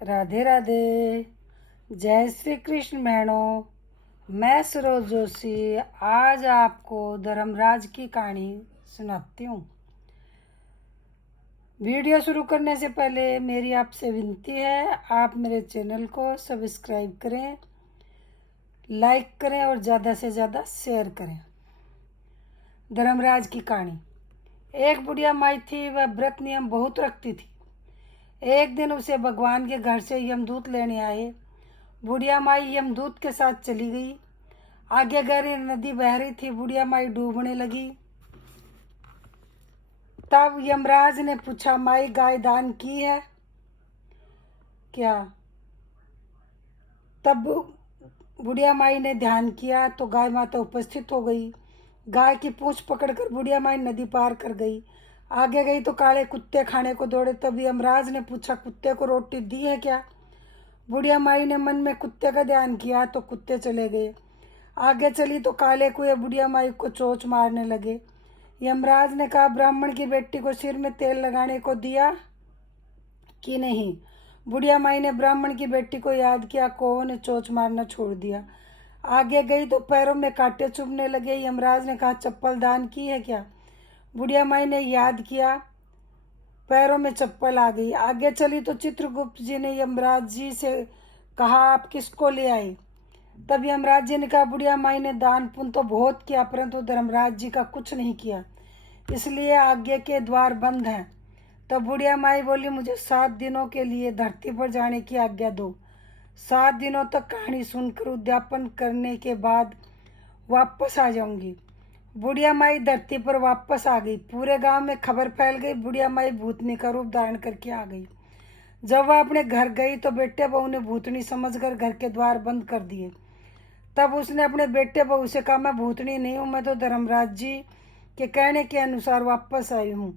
राधे राधे। जय श्री कृष्ण बहनों। मैं सरोज जोशी आज आपको धर्मराज की कहानी सुनाती हूँ। वीडियो शुरू करने से पहले मेरी आपसे विनती है, आप मेरे चैनल को सब्सक्राइब करें, लाइक करें और ज़्यादा से ज़्यादा शेयर करें। धर्मराज की कहानी। एक बुढ़िया माई थी, वह व्रत नियम बहुत रखती थी। एक दिन उसे भगवान के घर से यमदूत लेने आए। बुढ़िया माई यमदूत के साथ चली गई। आगे गहरी नदी बह रही थी। बुढ़िया माई डूबने लगी। तब यमराज ने पूछा, माई गाय दान की है क्या? तब बुढ़िया माई ने ध्यान किया तो गाय माता उपस्थित हो गई। गाय की पूंछ पकड़कर बुढ़िया माई नदी पार कर गई। आगे गई तो काले कुत्ते खाने को दौड़े। तब यमराज ने पूछा, कुत्ते को रोटी दी है क्या? बुढ़िया माई ने मन में कुत्ते का ध्यान किया तो कुत्ते चले गए। आगे चली तो काले कुएं बुढ़िया माई को चोंच मारने लगे। यमराज ने कहा, ब्राह्मण की बेटी को सिर में तेल लगाने को दिया कि नहीं? बुढ़िया माई ने ब्राह्मण की बेटी को याद किया। कौओं ने चोंच मारना छोड़ दिया। आगे गई तो पैरों में कांटे चुभने लगे। यमराज ने कहा, चप्पल दान की है क्या? बुढ़िया माई ने याद किया, पैरों में चप्पल आ गई। आगे चली तो चित्रगुप्त जी ने यमराज जी से कहा, आप किसको ले आए? तब यमराज जी ने कहा, बुढ़िया माई ने दान पुण्य तो बहुत किया, परंतु धर्मराज जी का कुछ नहीं किया, इसलिए आगे के द्वार बंद हैं। तब बुढ़िया माई बोली, मुझे 7 दिनों के लिए धरती पर जाने की आज्ञा दो। 7 दिनों तक कहानी सुनकर उद्यापन करने के बाद वापस आ जाऊंगी। बुढ़िया माई धरती पर वापस आ गई। पूरे गांव में खबर फैल गई, बुढ़िया माई भूतनी का रूप धारण करके आ गई। जब वह अपने घर गई तो बेटे बहू ने भूतनी समझकर घर के द्वार बंद कर दिए। तब उसने अपने बेटे बहू से कहा, मैं भूतनी नहीं हूँ, मैं तो धर्मराज जी के कहने के अनुसार वापस आई हूँ।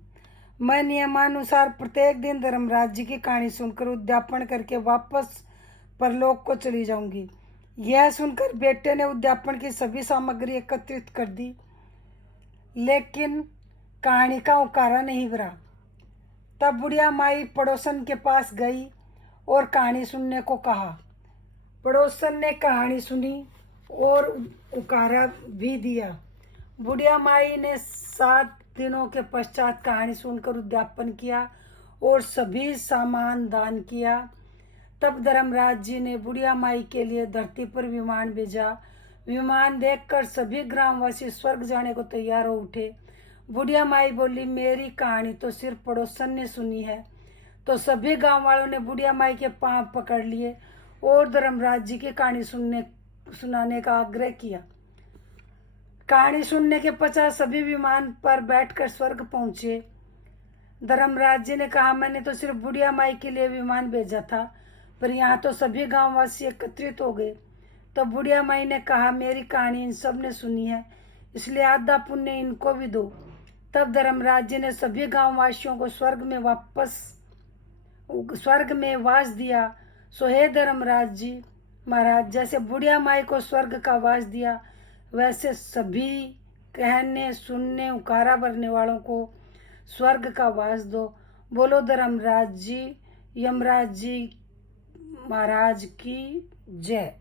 मैं नियमानुसार प्रत्येक दिन धर्मराज जी की कहानी सुनकर उद्यापन करके वापस परलोक को चली जाऊंगी। यह सुनकर बेटे ने उद्यापन की सभी सामग्री एकत्रित कर दी, लेकिन कहानी का उकारा नहीं भरा। तब बुढ़िया माई पड़ोसन के पास गई और कहानी सुनने को कहा। पड़ोसन ने कहानी सुनी और उकारा भी दिया। बुढ़िया माई ने 7 दिनों के पश्चात कहानी सुनकर उद्यापन किया और सभी सामान दान किया। तब धर्मराज जी ने बुढ़िया माई के लिए धरती पर विमान भेजा। विमान देखकर सभी ग्रामवासी स्वर्ग जाने को तैयार हो उठे। बुढ़िया माई बोली, मेरी कहानी तो सिर्फ पड़ोसन ने सुनी है। तो सभी गांव वालों ने बुढ़िया माई के पांव पकड़ लिए और धर्मराज जी की कहानी सुनाने का आग्रह किया। कहानी सुनने के पश्चात सभी विमान पर बैठकर स्वर्ग पहुंचे। धर्मराज जी ने कहा, मैंने तो सिर्फ बुढ़िया माई के लिए विमान भेजा था, पर यहाँ तो सभी गांववासी एकत्रित हो गए। तो बुढ़िया माई ने कहा, मेरी कहानी इन सब ने सुनी है, इसलिए आधा पुण्य इनको भी दो। तब धर्मराज जी ने सभी गांववासियों को स्वर्ग में वास दिया। सो हे धर्मराज जी महाराज, जैसे बुढ़िया माई को स्वर्ग का वास दिया, वैसे सभी कहने सुनने उकारा भरने वालों को स्वर्ग का वास दो। बोलो धर्मराज जी यमराज जी महाराज की जय।